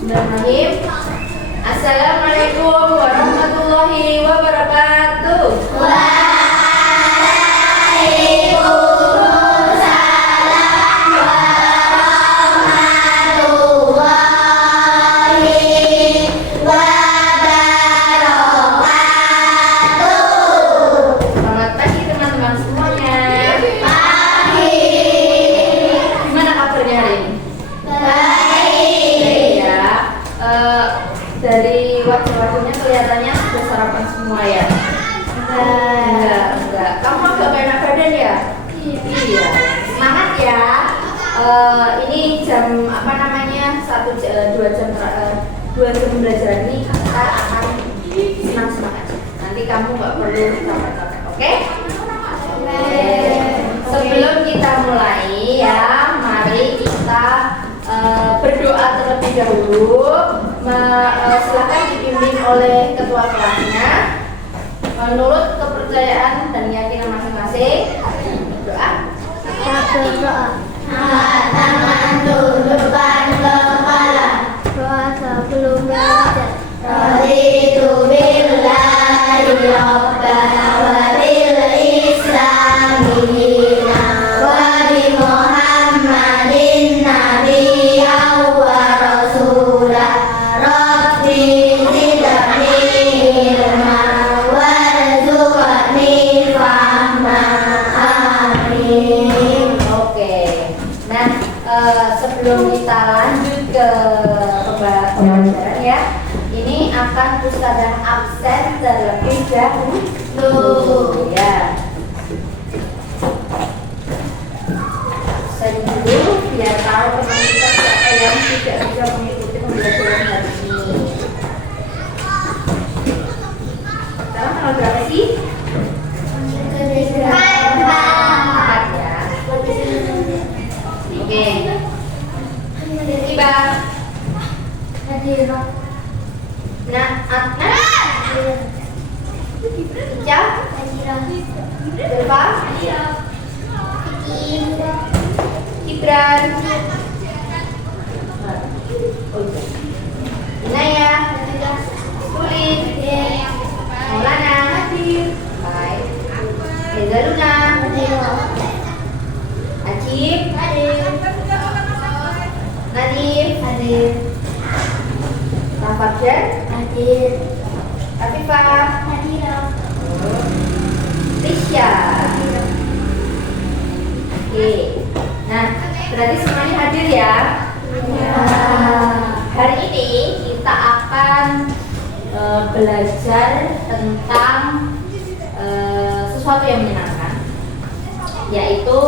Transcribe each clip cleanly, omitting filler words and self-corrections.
Bismillahirrahmanirrahim. Assalamualaikum warahmatullahi wabarakatuh. Selamat pagi teman-teman semuanya. Pagi. Gimana kabarnya hari ini? Baik ya. Dari wajah-wajahnya kelihatannya sudah sarapan semua ya? Enggak. Kamu agak gak enak badan ya? Iya. Semangat ya. Ini jam apa namanya? 2 jam belajar ini kita akan senang-senang aja. Nanti kamu nggak perlu capek-capek, oke? Sebelum kita mulai ya, mari kita berdoa terlebih dahulu. Silakan dipimpin oleh ketua kelasnya menurut kepercayaan dan keyakinan masing-masing. Berdoa. Berdoa. Tangan tundukkan kepala. Doa sebelum belajar. Raditu billahi rabbana wa bil islami dina wa bi Muhammadin nabiyyan wa rasula. Rabbi zidni ilma warzuqni fahma. Amin. Oke. Nah, sebelum kita lanjut ke pembelajaran ya, ini akan Ustazah absen terlebih dahulu. Ya. Saya dulu biar tahu teman kita siapa yang tidak bisa mengikuti pembelajaran hari ini. Sekarang tanggal berapa sih? 4 ya. Oke. Tiba. Nah, Adnan. Ica. Delva. Gibran. Inaya. Sulit. Maulana. Baik. Reza Luna. Ajib. Nadir. Rafadjan. Afifah. Risya. Oke. Nah, berarti semuanya hadir ya. Hari ini kita akan belajar tentang sesuatu yang menyenangkan, yaitu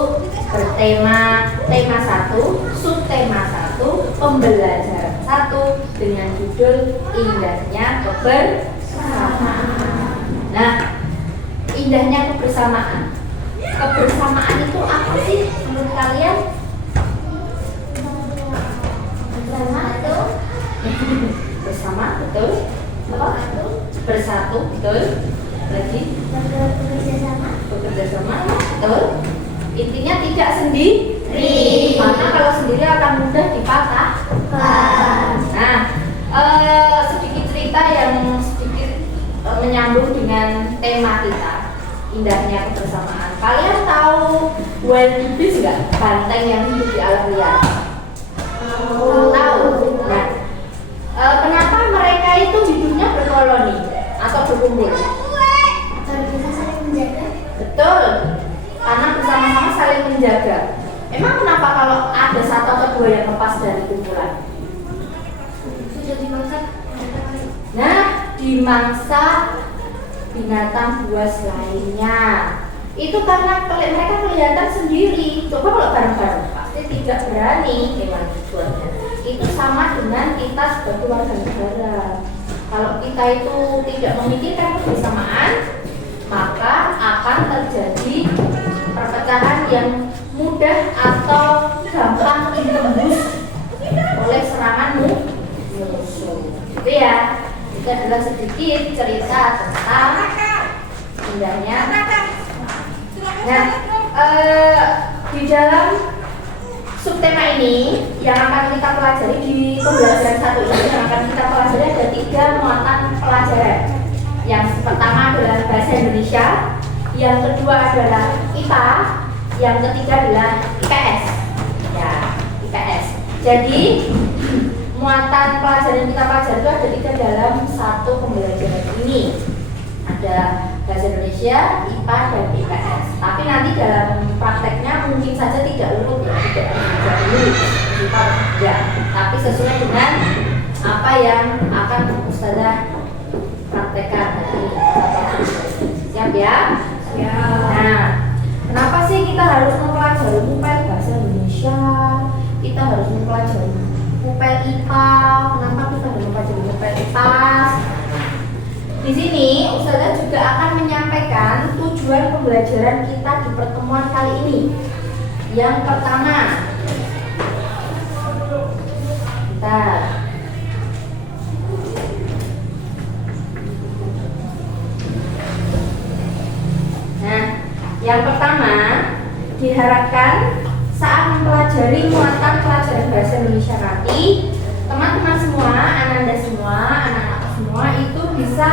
bertema tema 1, subtema 1, pembelajaran 1 dengan judul indahnya kebersamaan. Nah, indahnya kebersamaan. Kebersamaan itu apa sih menurut kalian? Bersama, betul. Apa? Bersatu, betul. Lagi? Bekerja sama, betul. Intinya tidak sendiri. Karena kalau sendiri akan mudah dipatahkan. Nah, sedikit cerita yang sedikit menyambung dengan tema kita, indahnya kebersamaan. Kalian tahu Wild Beast nggak? Banteng yang hidup di alam liar. Tahu. Nah, kenapa mereka itu hidupnya berkoloni atau berkumpul? Betul. Karena bersama-sama saling menjaga. Emang kenapa kalau ada satu atau dua yang lepas dari kumpulan? Nah, dimangsa binatang buas lainnya. Itu karena mereka kelihatan sendiri. Coba kalau bareng-bareng pasti tidak berani hewan buasnya. Itu sama dengan kita sebagai warga negara. Kalau kita itu tidak memikirkan kebersamaan, maka akan terjadi perpecahan yang mudah atau gampang ditembus oleh serangan musuh. Gitu ya. Itu adalah sedikit cerita tentang indahnya. Nah, di dalam subtema ini yang akan kita pelajari di pembelajaran 1 ini ketiga muatan pelajaran. Yang pertama adalah bahasa Indonesia, yang kedua adalah IPA, yang ketiga adalah IPS. Ya, IPS. Jadi muatan pelajaran yang kita pelajari itu ada 3 dalam satu pembelajaran ini. Ada bahasa Indonesia, IPA, dan IPS. Tapi nanti dalam prakteknya mungkin saja tidak lulus ya, tidak belajar dulu IPA ya. Tapi sesuai dengan apa yang akan Ustazah praktekkan nanti. Siap ya? Siap. Nah, kenapa sih kita harus mempelajari UPL bahasa Indonesia? Kita harus mempelajari UPL IPA. Kenapa kita harus mempelajari UPL IPAS? Di sini Ustazah juga akan menyampaikan tujuan pembelajaran kita di pertemuan kali ini. Yang pertama, yang pertama diharapkan saat mempelajari muatan pelajaran bahasa Indonesia nanti, teman-teman semua, anak-anak semua, anak-anak semua itu bisa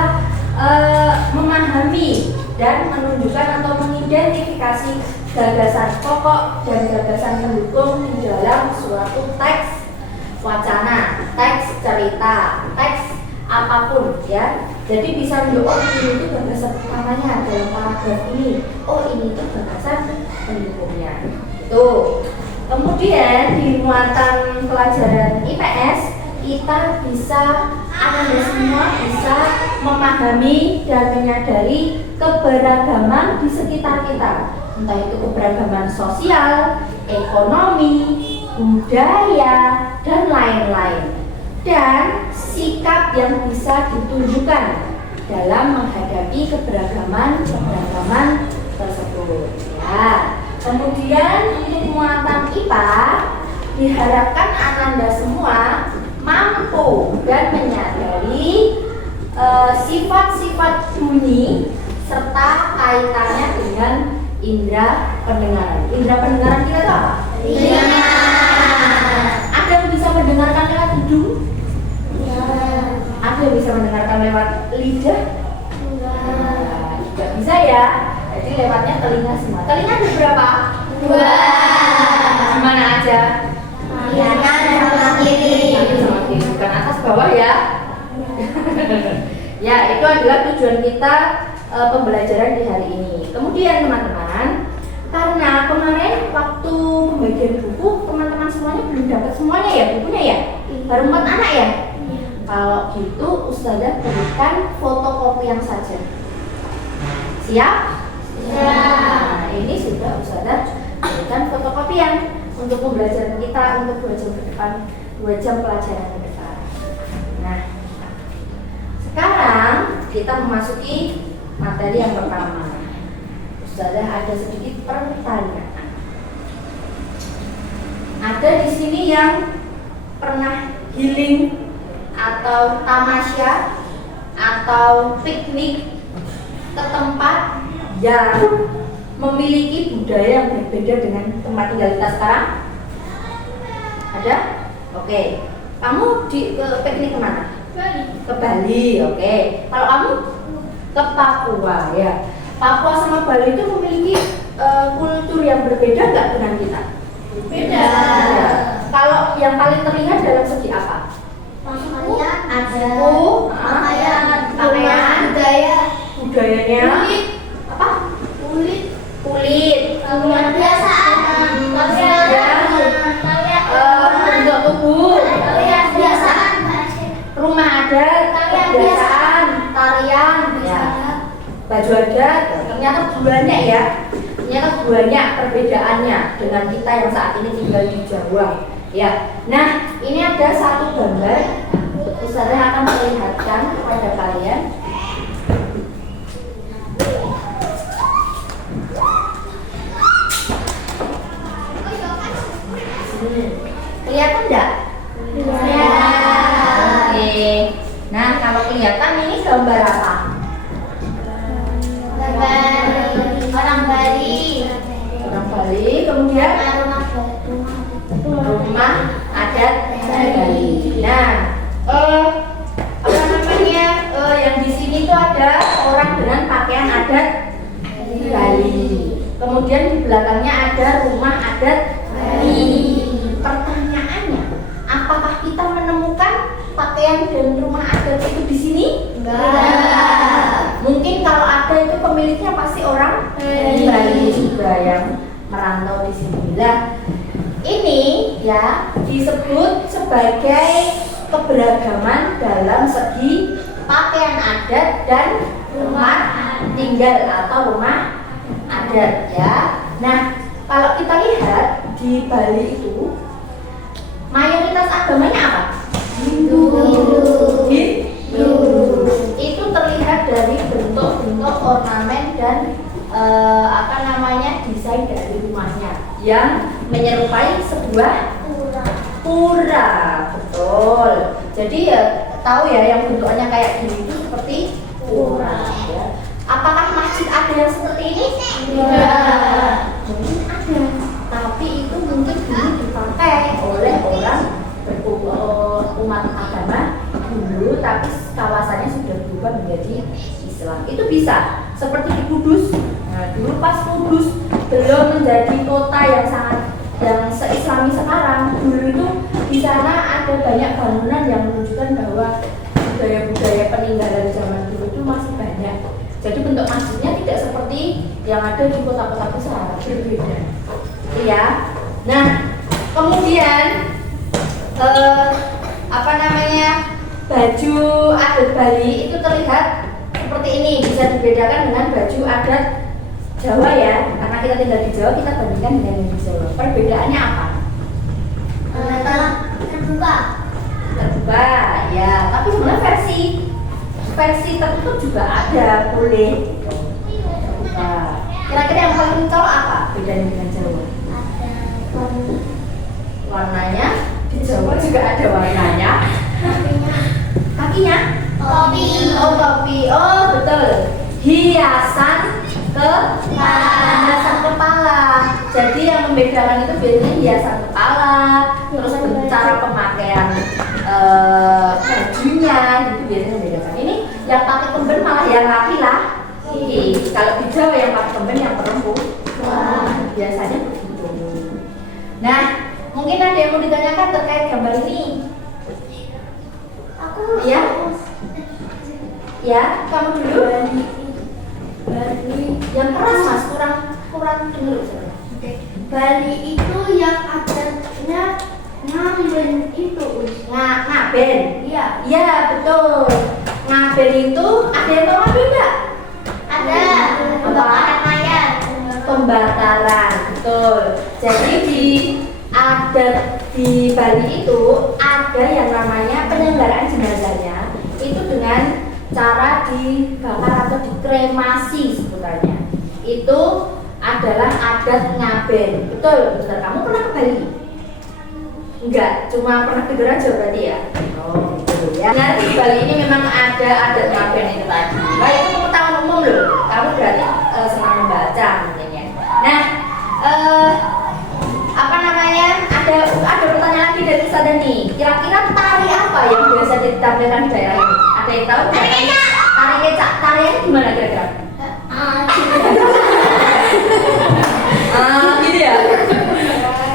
memahami dan menunjukkan atau mengidentifikasi gagasan pokok dan gagasan pendukung di dalam suatu teks wacana, teks cerita, teks apapun ya. Jadi bisa menunjuk, oh ini itu gagasan utamanya dalam paragraf ini, oh ini itu gagasan pendukungnya. Itu. Kemudian di muatan pelajaran IPS kita bisa, Anda semua bisa memahami dan menyadari keberagaman di sekitar kita, entah itu keberagaman sosial, ekonomi, budaya, dan lain-lain, dan sikap yang bisa ditunjukkan dalam menghadapi keberagaman tersebut ya. Kemudian untuk muatan IPA diharapkan Anda semua mampu dan menyadari sifat-sifat bunyi serta kaitannya dengan indera pendengaran. Indera pendengaran kita itu apa? Ada yang bisa mendengarkan lewat hidung? Ada yang bisa mendengarkan lewat lidah? Tidak bisa ya. Jadi lewatnya telinga semua. Telinga ada berapa? 2. Gimana aja? Kanan sama kiri. Sama kiri, bukan atas bawah ya. Ya, itu adalah tujuan kita pembelajaran di hari ini. Kemudian teman-teman, karena kemarin waktu pembagian buku teman-teman semuanya belum dapat semuanya ya bukunya ya, baru 4 anak ya. Kalau gitu Ustazah berikan fotokopian saja. Siap? Nah, ini sudah Ustazah berikan fotokopian untuk pembelajaran kita untuk 2 jam ke depan, 2 jam pelajaran ke depan. Nah, sekarang kita memasuki materi yang pertama. Ustazah ada sedikit pertanyaan. Ada di sini yang pernah healing atau tamasya atau piknik ke tempat yang memiliki budaya yang berbeda dengan tempat tinggal kita sekarang? Ada? Oke. Kamu ke piknik kemana? Ke Bali. Oke. Kalau kamu ke Papua ya. Papua sama Bali itu memiliki kultur yang berbeda nggak dengan kita? Beda. Kalau yang paling terlihat dalam segi apa? Pakaian, budaya, budayanya, apa? Kulit, kebiasaan, bentuk tubuh, kebiasaan, rumah adat, kebiasaan, tarian, ya, baju adat. Ternyata banyak ya. Ternyata banyak perbedaannya dengan kita yang saat ini tinggal di Jawa. Ya, nah ini ada satu gambar. Ustazah akan melihatkan kepada kalian. Kelihatan enggak? Ya. Oke. Nah, kalau kelihatan ini gambar apa? Orang Bali. Orang Bali, kemudian rumah adat Bali. Nah, apa namanya? adat Bali. Kemudian di belakangnya ada rumah adat Bali. Pertanyaannya, apakah kita menemukan pakaian dan rumah adat itu di sini? Enggak. Mungkin kalau ada itu pemiliknya pasti orang Bali juga yang merantau di sini. Nah, ini ya disebut sebagai keberagaman dalam segi pakaian adat dan rumah tinggal atau rumah adat ya. Nah, kalau kita lihat di Bali itu mayoritas agamanya apa? Hindu. Hindu. Itu terlihat dari bentuk-bentuk ornamen dan desain dari rumahnya yang menyerupai sebuah pura. Betul. Jadi ya tahu ya yang bentuknya kayak gini itu seperti pura ya. Apakah masjid ada yang seperti ini? Tidak. Mungkin ada, tapi itu mungkin dulu dipakai oleh orang umat agama dulu, tapi kawasannya sudah berubah menjadi Islam. Itu bisa seperti di Kudus. Nah, dulu pas Kudus belum menjadi kota yang se-Islami sekarang, dulu itu di sana ada banyak bangunan yang menunjukkan bahwa budaya-budaya peninggalan zaman dulu itu masih banyak. Jadi bentuk masjidnya tidak seperti yang ada di kota-kota besar, berbeda. Iya. Nah, kemudian baju adat Bali itu terlihat seperti ini, bisa dibedakan dengan baju adat Jawa ya, karena kita tinggal di Jawa, kita bandingkan dengan yang di Jawa. Perbedaannya apa? Terbuka. Terbuka, ya. Tapi sebenarnya versi tertutup juga ada, boleh. Terbuka. Kira-kira yang paling mencolok apa bedanya dengan Jawa? Warnanya di Jawa juga ada warnanya. Kakinya? Topi. Oh, topi. Oh, betul. Hiasan kepala. Jadi yang membedakan itu biasanya hiasan kepala, terus cara pemakaian bajunya itu biasanya membedakan. Ini yang pakai kemben malah yang laki-laki. Kalau di Jawa yang pakai kemben yang perempuan. Biasanya begitu. Nah, mungkin ada yang mau ditanyakan terkait gambar ini. Ya, ya, kamu dulu. Bali. Yang keras mas, kurang dengar. Bali itu yang adatnya ngaben itu. Ngaben. Iya. Iya betul. Ngaben itu ada yang tahu ngaben enggak? Ada. Pembakaran mayat. Pembakaran, betul. Jadi di adat di Bali itu ada yang namanya penyelenggaraan jenazahnya itu dengan cara dibakar atau dikremasi sebutannya. Itu adalah adat ngaben. Betul, betul. Kamu pernah ke Bali? Enggak, cuma pernah tidur aja berarti ya? Oh, gitu ya. Nah, di Bali ini memang ada adat ngaben itu tadi. Nah, itu pengetahuan umum loh. Kamu berarti senang membaca mungkin. Nah, ada pertanyaan lagi dari Ustazah nih. Kira-kira tari apa yang biasa ditampilkan di daerah ini? Ada yang tahu? Tari kecak. Tari kecak. Tariannya gimana kira-kira? Gitu ya.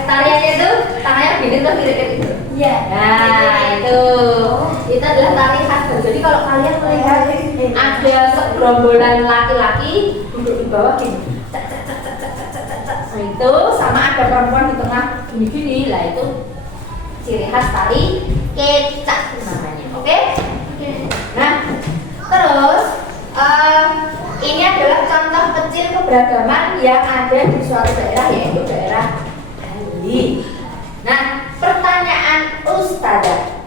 Tariannya itu tangannya gini tuh kira-kira gitu. Iya. Nah, itu adalah tari khas. Jadi kalau kalian melihat ada segerombolan laki-laki duduk di bawah gini. Nah, itu sama ada perempuan di tengah gini-gini lah, itu ciri khas tari kecak namanya. Oke? Nah, terus ini adalah contoh kecil keberagaman yang ada di suatu daerah, yaitu daerah Bali. Nah, pertanyaan Ustazah,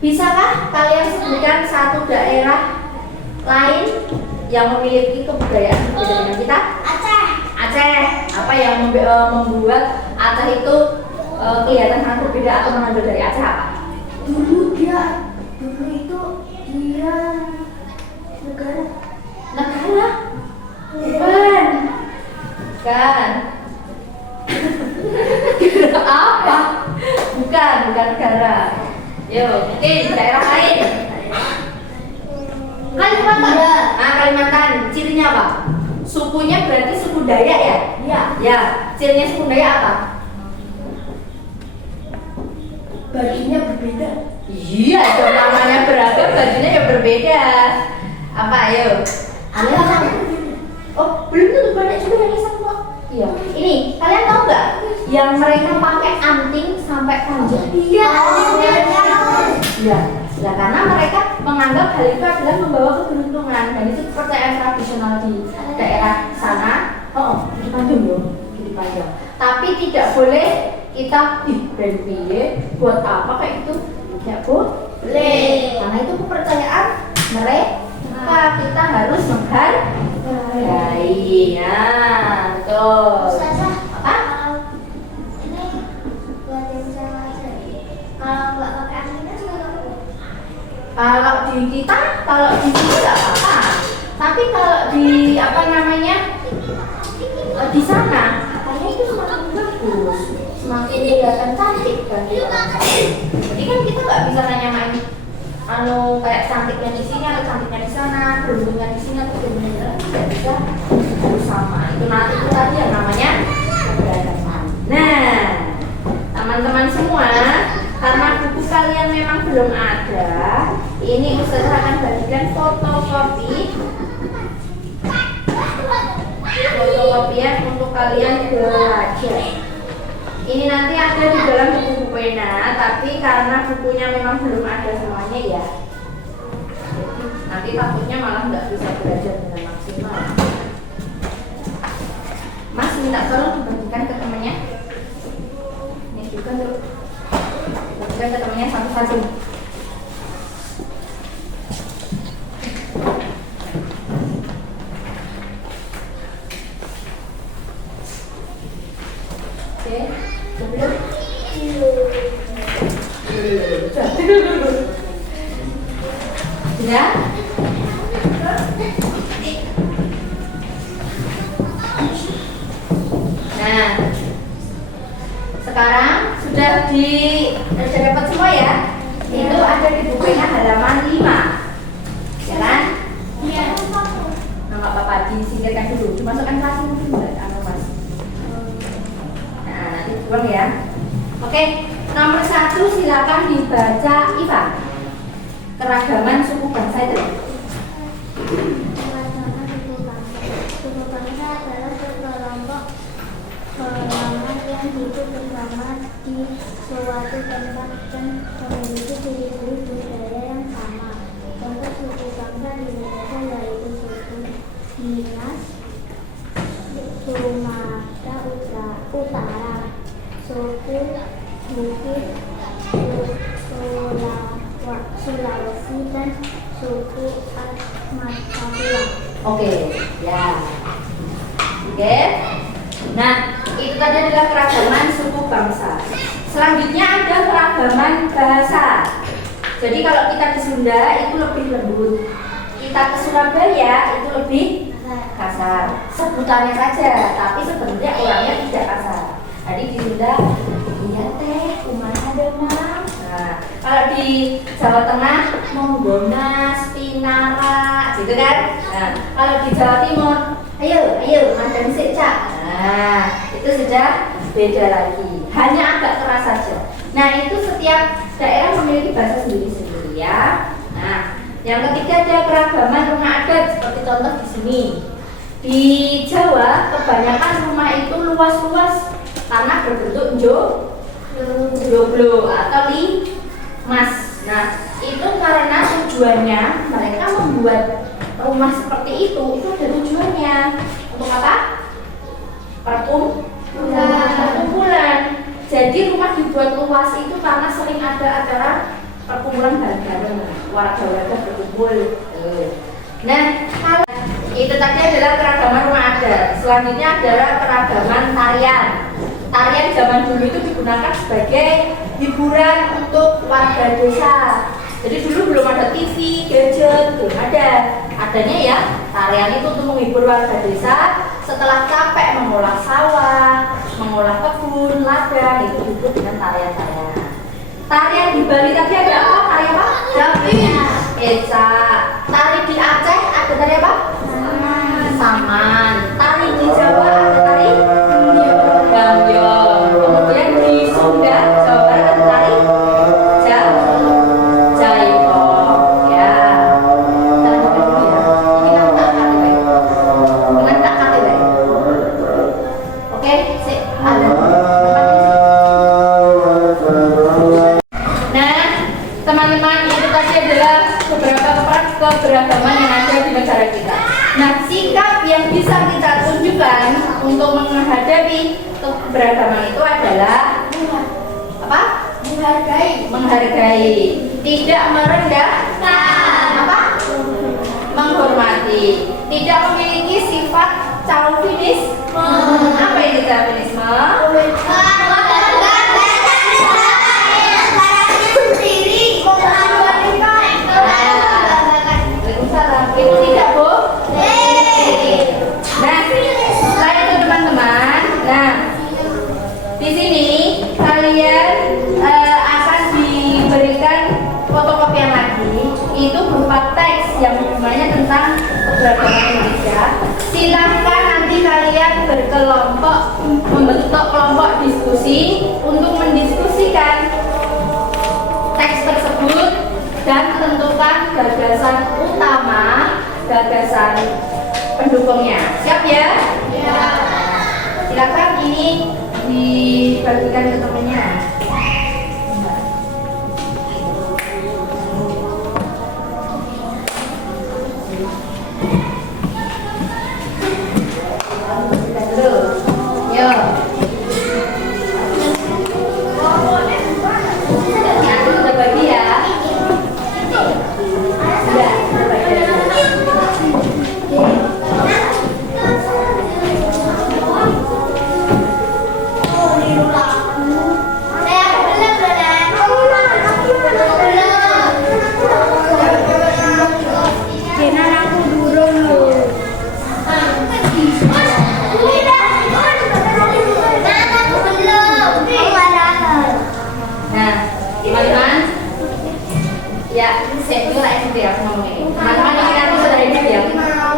bisakah kalian sebutkan satu daerah lain yang memiliki kebudayaan berbeda dengan kita? Aceh. Apa yang membuat Aceh itu kelihatan sangat berbeda atau mengambil dari Aceh apa? Dulu itu dia negara. Bukan. Apa? Bukan negara. Yo, mungkin daerah lain. Kalimantan. Nah, Kalimantan, cirinya apa? Sukunya berarti suku Dayak ya? Iya. Ya, cirinya suku Dayak apa? Bajunya berbeda. Iya, dong, namanya beragam, bajunya ya berbeda. Apa, ayo? Ada Oh, belum tentu banyak juga yang iseng kok. Iya. Ini, kalian tahu nggak? Yang mereka pakai anting sampai panjang. Iya. Iya. Ya, karena mereka menganggap hal itu adalah membawa keberuntungan dan itu kepercayaan tradisional di daerah sana. Oh, di panjang loh, di panjang. Tapi tidak boleh kita brand piye buat apa kayak itu? Tidak boleh. Karena itu kepercayaan mereka. Kita harus menghargai. Nah, betul. Apa? Ini buat yang sama aja. Kalau nggak pakai antingnya juga nggak apa-apa. Kalau di sini nggak apa-apa. Tapi kalau di apa namanya di sana, katanya itu semakin bagus, semakin kelihatan cantik bagi orang. Jadi kan kita nggak bisa nanya main kayak cantiknya di sini atau cantiknya di sana, beruntungnya di sini atau beruntungnya di sana, tidak bisa harus sama. Itu nanti itu tadi yang namanya keberagaman. Nah, teman-teman semua, karena buku kalian memang belum ada, ini Ustazah akan bagikan fotokopian untuk kalian belajar. Ini nanti ada di dalam buku pena, tapi karena bukunya memang belum ada semuanya ya, nanti takutnya malah nggak bisa belajar dengan maksimal. Mas minta tolong dibagikan ke temannya. Ini juga tuh, bagikan ke temannya satu-satu. Oke, belum? Ya? Nah, sekarang sudah dapat semua ya? Itu ada di bukunya halaman 5, ya kan? Iya. Nah, nggak apa-apa, disingkirkan dulu. Dimasukkan kelas mungkin nggak? Mas. Nah, nanti buang ya. Oke, nomor 1 silakan dibaca Iva. Keragaman suku bangsa itu. Suku bangsa adalah sekelompok golongan yang hidup bersama di suatu tempat dan memiliki ciri-ciri budaya yang sama. Contoh suku bangsa di Indonesia yaitu suku Nias, Sumatera Utara, suku Bukit, Sulawesi, dan suku Papua. Oke, ya. Oke. Nah, itu tadi adalah keragaman suku bangsa. Selanjutnya ada keragaman bahasa. Jadi kalau kita di Sunda itu lebih lembut, kita ke Surabaya itu lebih kasar. Sebutannya saja, tapi sebenarnya orangnya tidak kasar. Jadi di Sunda, iya teh, kumaha demam. Nah, kalau di Jawa Tengah, monggo mas, pinara, gitu kan? Nah, kalau di Jawa Timur, ayo, madam sik cak. Nah, itu sudah beda lagi. Hanya agak keras saja. Nah, itu setiap daerah memiliki bahasa sendiri-sendiri ya. Nah, yang ketiga ada keragaman rumah adat seperti contoh di sini. Di Jawa kebanyakan rumah itu luas-luas karena berbentuk joglo atau limas. Nah, itu karena tujuannya mereka membuat rumah seperti itu ada tujuannya untuk apa? Perkumpulan. Jadi rumah dibuat luas itu karena sering ada acara perkumpulan bareng-bareng, warga-warga berkumpul. Nah, kalau itu tadi adalah keragaman rumah adat. Selanjutnya adalah keragaman tarian. Tarian zaman dulu itu digunakan sebagai hiburan untuk warga desa. Jadi dulu belum ada TV, gadget, belum ada. Adanya ya tarian itu untuk menghibur warga desa setelah capek mengolah sawah, mengolah kebun, ladang, itu disebut dengan tarian-tarian. Tarian di Bali tadi ada apa? Tari apa? Eca. Tari di teman-teman, itu tadi adalah beberapa keberagaman yang ada di negara kita. Nah, sikap yang bisa kita tunjukkan untuk menghadapi keberagaman itu adalah apa? Menghargai, tidak merendahkan, apa? Menghormati, tidak memiliki sifat chauvinisme. Apa itu chauvinisme? Itu tidak boleh. Nah, setelah itu teman-teman, nah di sini kalian akan diberikan fotokopian lagi. Itu berupa teks yang hubungannya tentang keberagaman Indonesia. Silahkan nanti kalian berkelompok, membentuk kelompok diskusi untuk mendiskusikan teks tersebut dan tentukan gagasan utama, gagasan pendukungnya. Siap ya? Ya. Silakan ini dibagikan ke temannya. Yo. Udah bagi ya. Ya, saya dulu lah SD aku ngomong ini. Teman-teman ini nanti sudah hidup ya.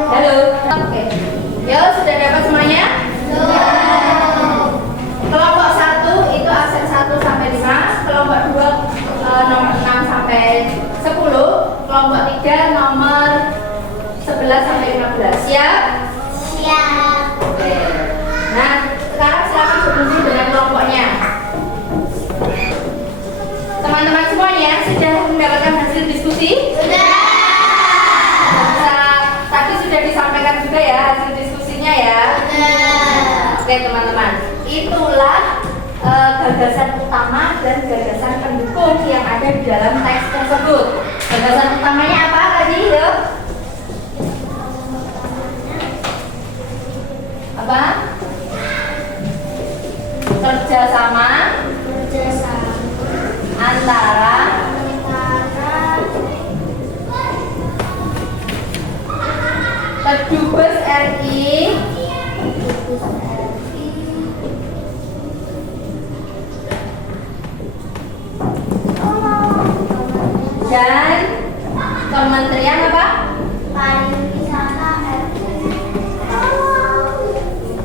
Halo. Oke. Yo, sudah dapat semuanya? Kelompok 1 itu absen 1 sampai 5, kelompok 2 nomor 6 sampai 10, kelompok 3 nomor 11 sampai 15. Siap? Siap. Oke. Nah, sekarang silakan berdiri dengan kelompoknya. Teman-teman semuanya sudah mendapatkan hasil diskusi? Sudah. Tadi sudah disampaikan juga ya hasil diskusinya ya? Sudah. Oke teman-teman, itulah gagasan utama dan gagasan pendukung yang ada di dalam teks tersebut. Gagasan utamanya apa tadi? Yuk. Apa? Kerjasama antara Kedubes RI dan Kementerian apa?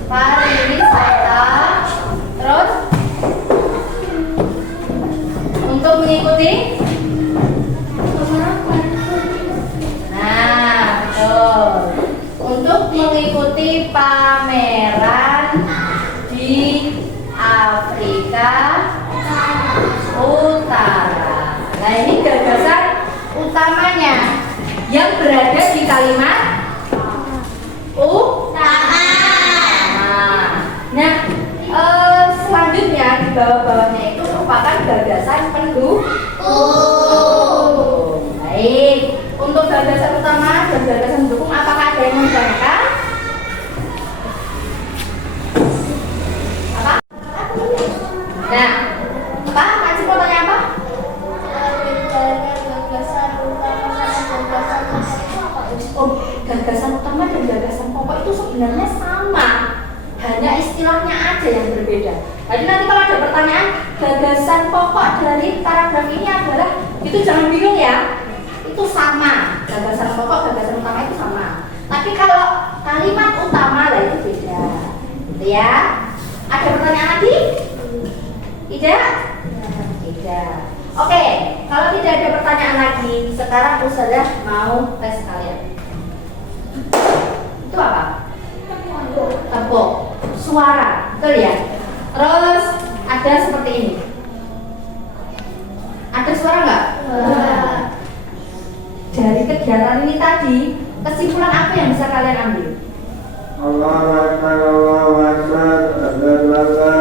Pariwisata. Terus untuk mengikuti, nah betul, untuk mengikuti pameran di Afrika Utara. Nah ini gagasan utamanya yang berada di kalimat utama. Nah selanjutnya di bawah-bawahnya itu merupakan gagasan pendukung. Baik, untuk gagasan utama dan gagasan pendukung apakah ada yang mau ditanyakan? Apa? Nah, apa? Makcik mau tanya apa? Gagasan utama dan gagasan pokok itu apa? Oh, gagasan utama dan gagasan pokok itu sebenarnya sama, hanya istilahnya aja yang berbeda. Jadi nanti kalau ada pertanyaan gagasan pokok dari paragraf ini adalah, itu jangan bingung ya, itu sama, gagasan pokok, gagasan utama itu sama. Tapi kalau kalimat utama lah itu beda, gitu ya. Ada pertanyaan lagi? Tidak? Tidak. Oke, kalau tidak ada pertanyaan lagi, sekarang Ustazah mau tes kalian. Itu apa? Tepuk suara, betul ya? Terus ada seperti ini. Ada suara nggak? Dari kegiatan ini tadi, kesimpulan apa yang bisa kalian ambil? Allahu Akbar, Allahu Akbar, asyhadu an la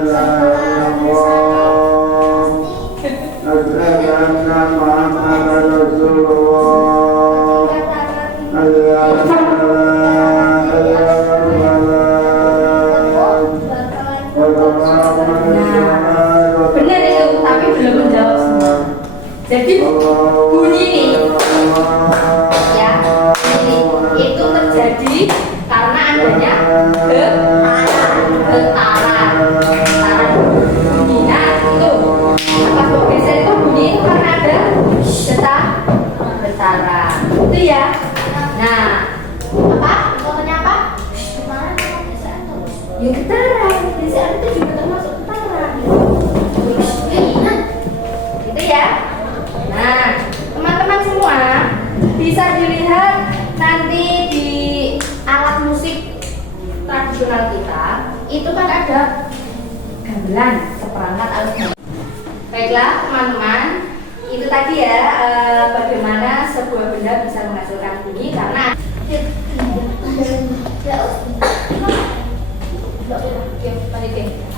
ilaha illallah, asyhadu anna Muhammadan Rasulullah, hayya 'alal falah, hayya 'alal falah. Benar itu, tapi belum menjawab semua. Jadi bunyi nih, ya, ini itu terjadi karena adanya getaran bunyi. Nah itu pas mau geser itu bunyi itu karena ada getaran. Itu ya. Nah, apa? Contohnya apa? Ya getaran. Geseran itu juga termasuk getaran. Gitu ya. Nah, teman-teman semua bisa dilihat nanti di alat musik tradisional kita itu kan ada gamelan, seperangkat alat musik. Baiklah teman-teman, itu tadi ya bagaimana sebuah benda bisa menghasilkan bunyi karena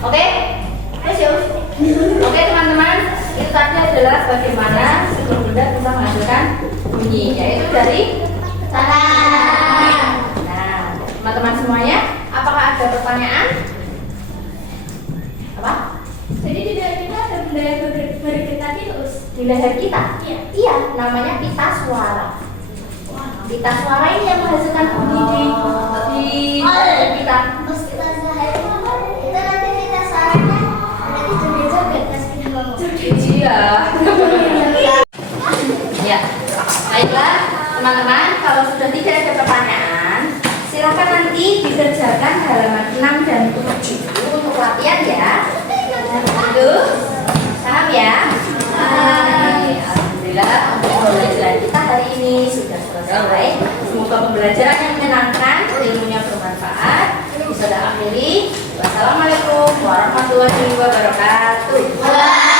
Oke? Oke teman-teman, itu tadi adalah bagaimana sebuah benda bisa menghasilkan bunyi, yaitu dari tangan. Nah, teman-teman semuanya, apakah ada pertanyaan? Apa? Jadi di dalam kita ada benda yang bergetar terus. Di leher kita? Iya. Iya, namanya pita suara. Pita suara ini yang menghasilkan bunyi di leher kita. Pas kita sehari itu nanti kita sarankan nanti joget-joget pas kita ngomong. Iya. Ya, baiklah teman-teman, kalau sudah tidak ada pertanyaan, silakan nanti dikerjakan halaman 6 dan 7 untuk latihan ya. Itu, paham ya? Alhamdulillah untuk pembelajaran kita hari ini sudah selesai. Semoga pembelajaran yang menyenangkan, ilmunya bermanfaat. Bisa akhiri. Wassalamualaikum warahmatullahi wabarakatuh.